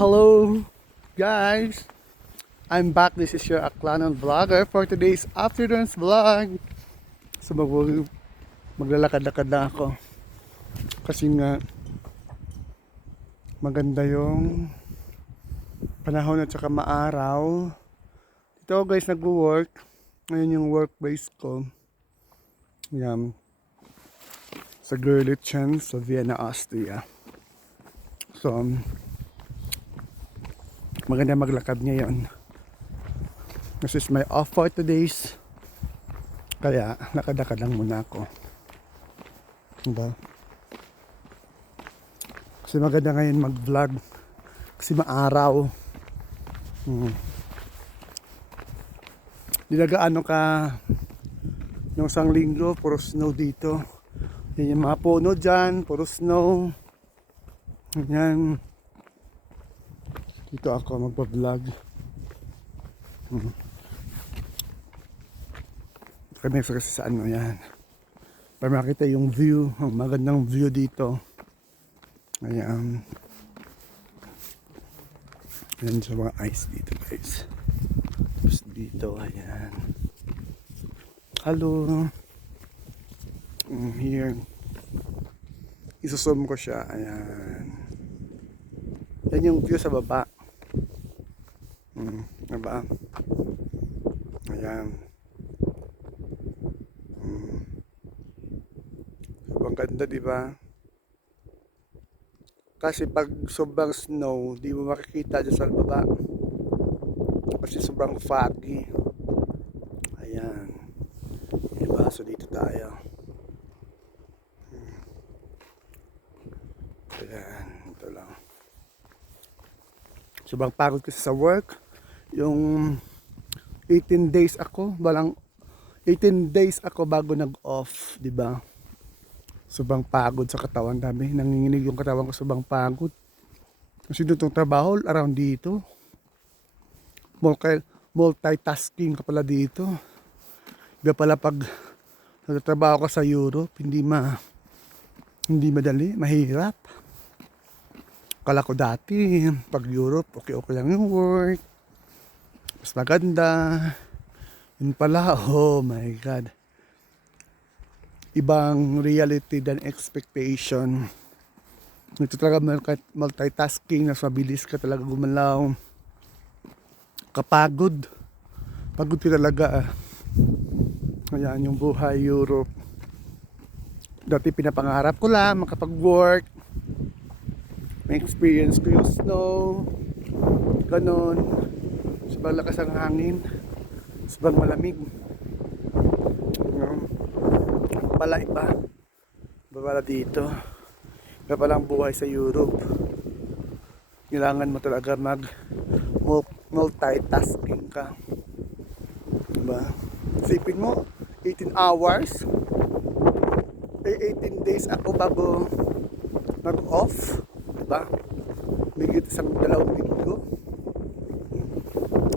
Hello guys, I'm back. This is your Aklanon vlogger for today's afternoon's vlog. So maglalakad-lakad na ako kasi nga maganda yung panahon at saka maaraw. Dito ako guys nagwo-work. Ngayon yung workplace ko. Yan. Sa Görlitz sa Vienna, Austria. So maganda maglakad ngayon. This is my off for today's. Kaya lakad-lakad lang muna ako. Diba? Kasi maganda ngayon mag-vlog. Kasi maaraw. Di na gaano ka yung isang linggo, puro snow dito. Yan yung mga puno dyan, puro snow. Yan. Dito ako magpa-vlog. Kami kasi sa ano yan. Para makita yung view, ang magandang view dito. Ayan. Ayan sa mga ice dito guys. Tapos dito, ayan. Hello. Here. Isusum ko siya. Ayan. Yan yung view sa baba. Diba? Ayan. Ang ganda, diba? Kasi pag sobrang snow, di mo makikita dyan sa baba. Kasi sobrang foggy. Ayan. Diba? So dito tayo. Ayan. Ito lang. Sobrang pagod kasi sa work. Yung 18 days ako, 18 days ako bago nag-off, di ba? Sobrang pagod sa katawan, dami nanginginig yung katawan ko, sobrang pagod. Kasi itong trabaho around dito. Multitasking ka pala dito. Iba pala pag nagtatrabaho ka sa Europe, hindi madali, mahirap. Kala ko dati, pag Europe, okay lang yung work. Mas maganda. Yun pala, oh my God. Ibang reality than expectation. Ito talaga multitasking, mas mabilis ka talaga gumalaw. Kapagod. Pagod ka talaga. Ayan yung buhay Europe. Dati pinapangarap ko lang makapag-work. May experience ko yung snow. Ganon. Sobrang lakas ang hangin. Sobrang malamig. Pala iba. Iba pala dito. Iba pala ang buhay sa Europe. Kailangan mo talaga multitasking ka. Diba? Isipin mo, 18 hours. 18 days ako bago nag-off. Diba? Bigit isang 2 linggo.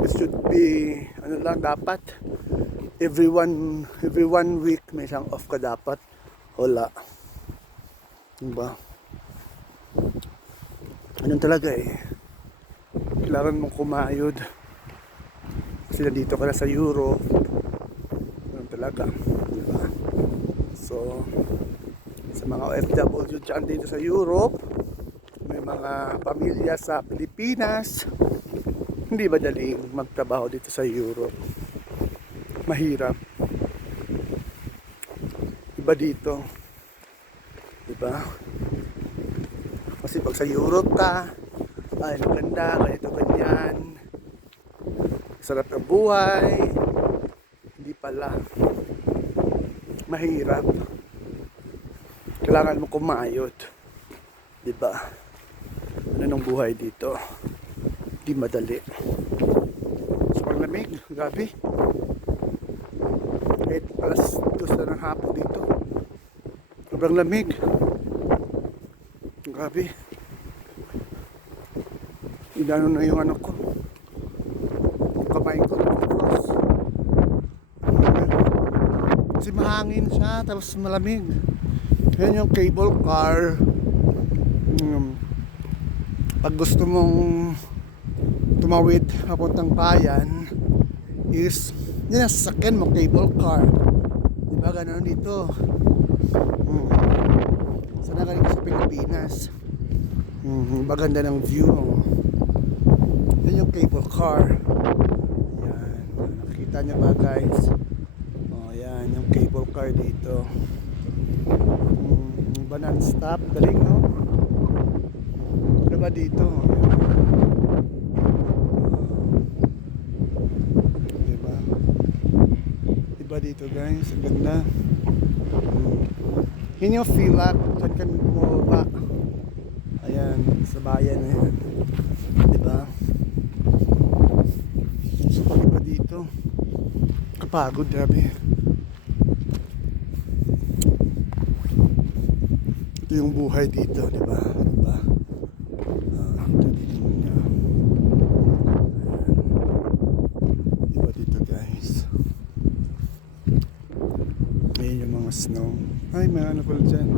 It should be, ano lang dapat, every one week may isang off ka dapat. Wala. Diba? Anong talaga eh. Kailangan mong kumayod. Kasi nandito ka na sa Europe. Anong talaga. Diba? So, sa mga OFW dyan dito sa Europe, may mga pamilya sa Pilipinas, hindi madaling magtrabaho dito sa Europe. Mahirap. Iba dito. Diba? Kasi pag sa Europe ka, ay maganda, ganito, ganyan. Sarap ng buhay. Hindi pala. Mahirap. Kailangan mo kumayod. Diba? Ano nung buhay dito? Di madali. Sobrang lamig, gabi. Kahit alas 2 na ng hapon dito. Sobrang lamig. Gabi. Inano na yung ano ko. Yung kamay ko. Kasi mahangin siya, tapos malamig. Yan yung cable car. pag gusto mong tumawid papuntang bayan is yun ang sasakyan mo, cable car. Diba ganoon dito? Sana galing sa Pilipinas. Maganda ng view. Yun yung cable car. Yan. Nakita nyo ba guys? Yan yung cable car dito. Ba non-stop? Galing no? Diba dito? Diba? Diba dito guys? Ang ganda. Yun yung Philac. Diyan ka bumaba. Ayan, sa bayan na yan. Diba? So pag iba dito, kapagod grabe. Ito yung buhay dito, diba? Diba? Ito dito niya. Iba dito guys. Ayan yung mga snow. Ay, may ano pala dyan.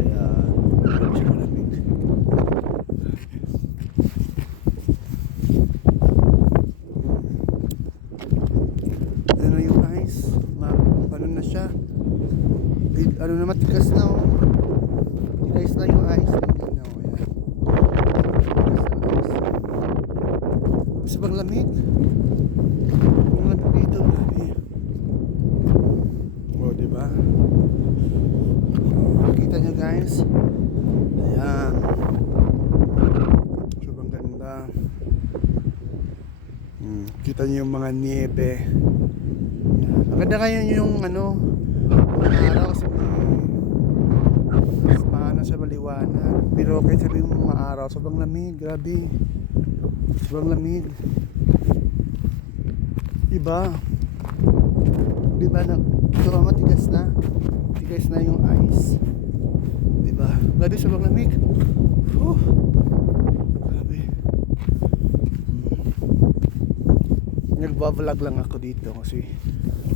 Ayan. Medyo malamig. Ano yung ice? Ano na siya? Ano na matigas na oh. Matigas na yung ice. Tingnan nyo. Ayan. Kasi bang lamig? Ang lamig dito. O, diba? Nakita nyo guys? Ayan. Sobrang ganda. Kita nyo yung mga niebe. Ayan. Maganda kayo yung ano, mga araw kasi maano siya maliwanag. Pero kahit sabihin mo mga araw, sobrang lamig. Grabe. Sobrang lamig. Diba? Diba na ito matigas na. Matigas na yung ice. Diba? Grabe sobrang lamig. Grabe. Nagbablog lang ako dito kasi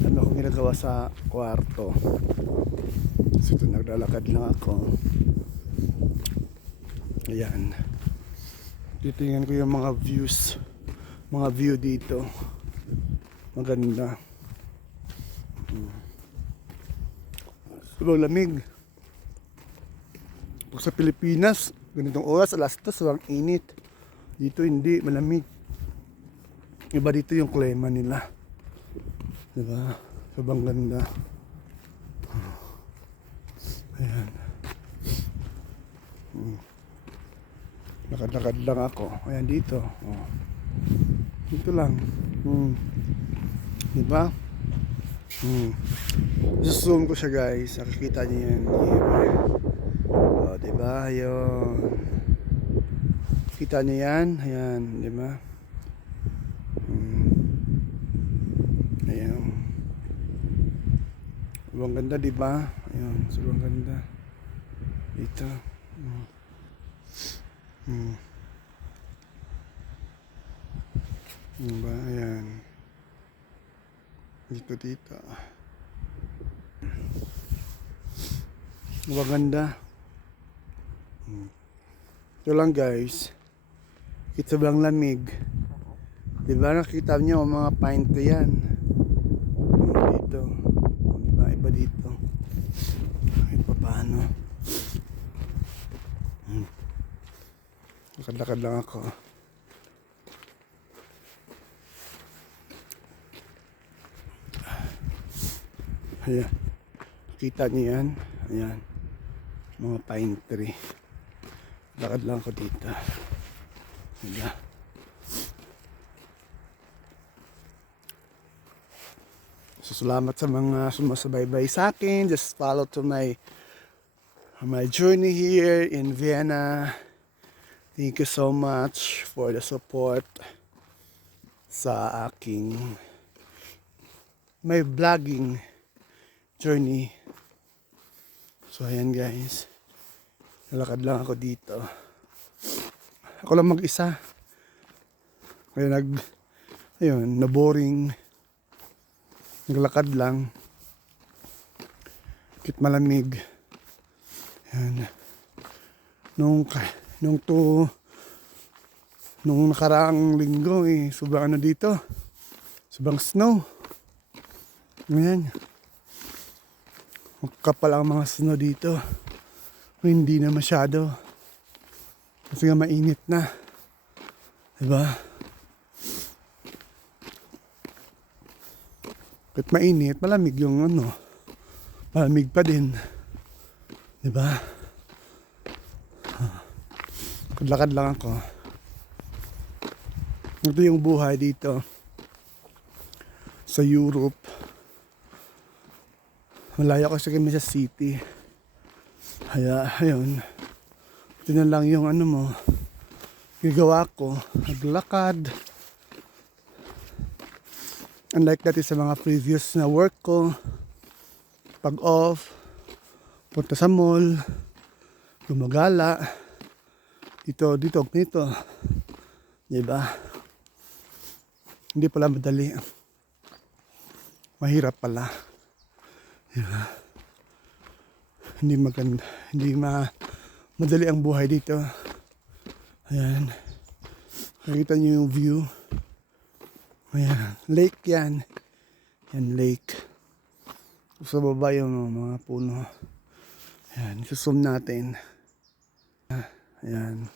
ano akong ginagawa sa kwarto. So ito naglalakad lang ako. Ayan. Titingnan ko yung mga views. Mga view dito. Maganda. Sobrang lamig. Pag sa Pilipinas, ganitong oras, alas 2, sobrang init. Dito hindi, malamig. Iba dito yung klima nila. Diba? Sobrang ganda. Ayan. Lakad-lakad lang ako. Ayan dito. Dito lang. Diba? Zoom ko siya guys. Nakikita niyo yan. Diba? Ayun. Kita niyo yan. Ayan. Diba? Ayan. Sobrang ganda diba? Ayan. Sobrang ganda. Dito. Diba? Ayan. Dito. Maganda. Ito lang guys. Kita sobrang lamig. Diba nakita nyo mga pine tree yan. Dito. Diba iba dito. Kahit pa paano. Lakad-lakad lang ako. Ayan. Kita niyo yan. Ayan. Mga pine tree. Lakad lang ako dito. Ayan. So, salamat sa mga sumasabaybay sa akin. Just follow to my journey here in Vienna. Thank you so much for the support sa aking my vlogging journey. So ayan guys, nalakad lang ako dito. Ako lang mag-isa. Kaya na-boring. Naglakad lang. Kit malamig. Ayan. Nung Nung nakaraang linggo sobrang ano dito. Sobrang snow. Ayan. Kapal ang mga snow dito. Hindi na masyado. Kasi nga mainit na. Diba? Kahit mainit, malamig yung ano. Malamig pa din. Diba? Lakad lang ako. Ito yung buhay dito. Sa Europe. Malayo kasi kami sa city. Kaya, ayun. Ito na lang yung ano mo. Gagawa ko. Naglakad. Unlike dati sa mga previous na work ko. Pag off. Punta sa mall. Gumagala. Dito. Diba? Hindi pala madali. Mahirap pala. Diba? Hindi maganda. Hindi madali ang buhay dito. Ayan. Nakita niyo yung view. Ayan. Lake yan. Yan lake. Sa baba yung mga puno. Ayan. Susum natin. Ayan.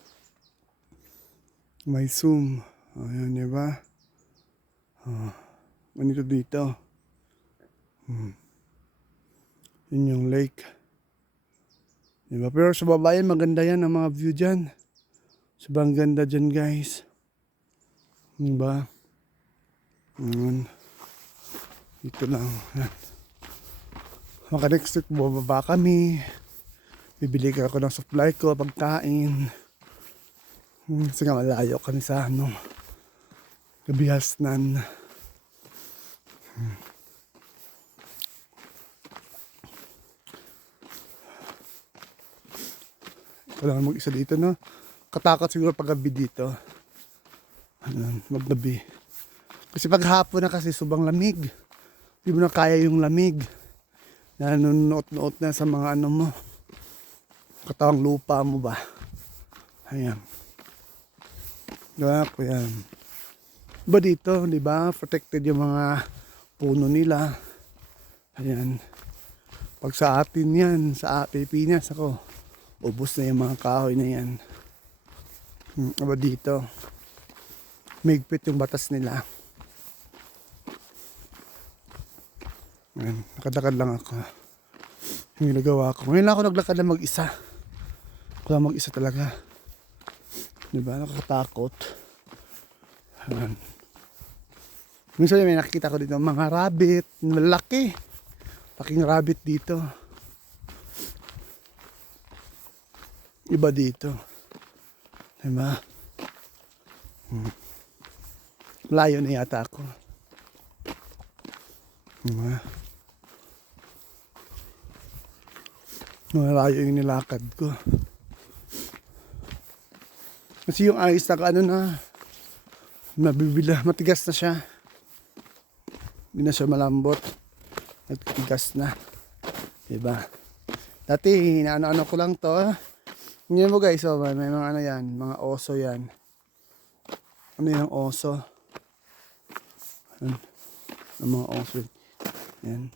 May zoom. Ayan, diba? Ganito dito. Yun yung lake. Diba? Pero sa baba yan, maganda yan ang mga view dyan. Sobrang ganda dyan, guys. Diba? Ayan. Dito lang. Ayan. Maka next week, bumaba kami. Bibili ka ako ng supply ko, pagkain. Kasi nga malayo kami sa ano. Kabihasnan. Ito lang mag-isa dito, no? Katakot siguro pag gabi dito. Maggabi. Kasi pag hapon na kasi subang lamig. Hindi mo na kaya yung lamig. Nanunuot-nuot na sa mga ano mo. Katawang lupa mo ba? Ayan. Diba? Ayan. Diba dito, diba? Protected yung mga puno nila. Ayan. Pag sa atin yan, sa Pilipinas ako, ubos na yung mga kahoy na yan. Diba dito? Migpit yung batas nila. Ayan. Nakadakad lang ako. Yung ginagawa ko. Ngayon lang ako naglakad na mag-isa. Ako lang mag-isa talaga. Diba? Nakakatakot. Ayan. Minsan may nakikita ko dito mga rabbit. Malaki. Laking rabbit dito. Iba dito. Diba? Layo na yata ako. Diba? Malayo yung nilakad ko. Kasi yung ice nabibila, matigas na siya. Hindi na siya malambot. Nagtigas na. Diba? Dati, ano ko lang to. Hindi mo guys, may mga ano yan, mga oso yan. Ano yung oso? Ang mga oso. Yan.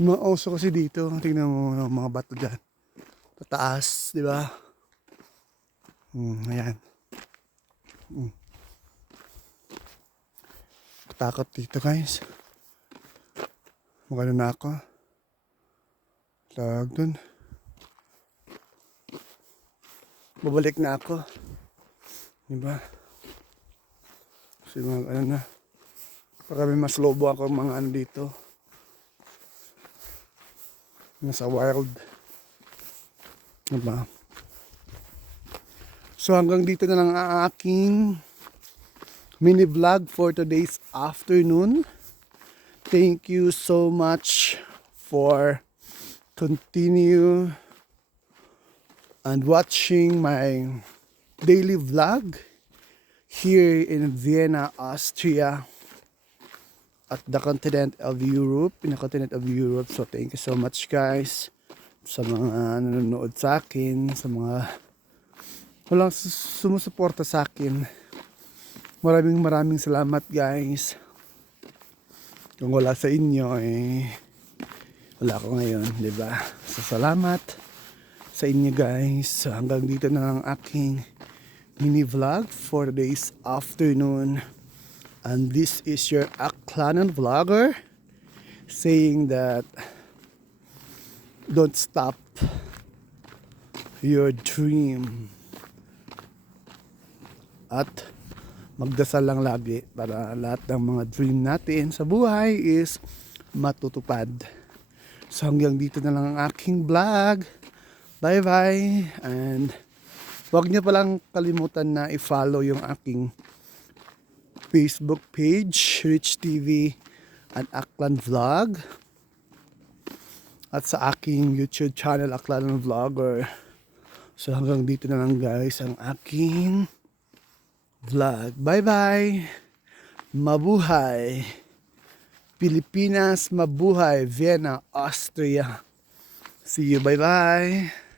Yung mga oso kasi dito, tingnan mo yung mga bato dyan. Tataas, di ba? Ayan. Takot dito guys. Magano na ako. Tawag dun. Babalik na ako. Diba? Kasi mga ano na. Para may mas lobo ako mga ano dito. Nasa wild. Diba? So hanggang dito na lang ang aking mini vlog for today's afternoon. Thank you so much for continue and watching my daily vlog here in Vienna, Austria at the continent of Europe, in the continent of Europe. So thank you so much guys sa mga nanonood sa akin, sa mga walang sumusuporta sa akin. Maraming salamat guys. Kung wala sa inyo wala ako ngayon, di ba? So salamat sa inyo guys. So, hanggang dito na lang aking mini vlog for today's afternoon. And this is your Aklanon vlogger saying that don't stop your dream. At magdasal lang lagi para lahat ng mga dream natin sa buhay is matutupad. So hanggang dito na lang ang aking vlog. Bye bye. And huwag niyo palang kalimutan na i-follow yung aking Facebook page, Rich TV and Aklan Vlog. At sa aking YouTube channel, Aklan Vlogger. So hanggang dito na lang guys ang aking vlog. Bye bye. Mabuhay Pilipinas, mabuhay Vienna, Austria. See you. Bye bye.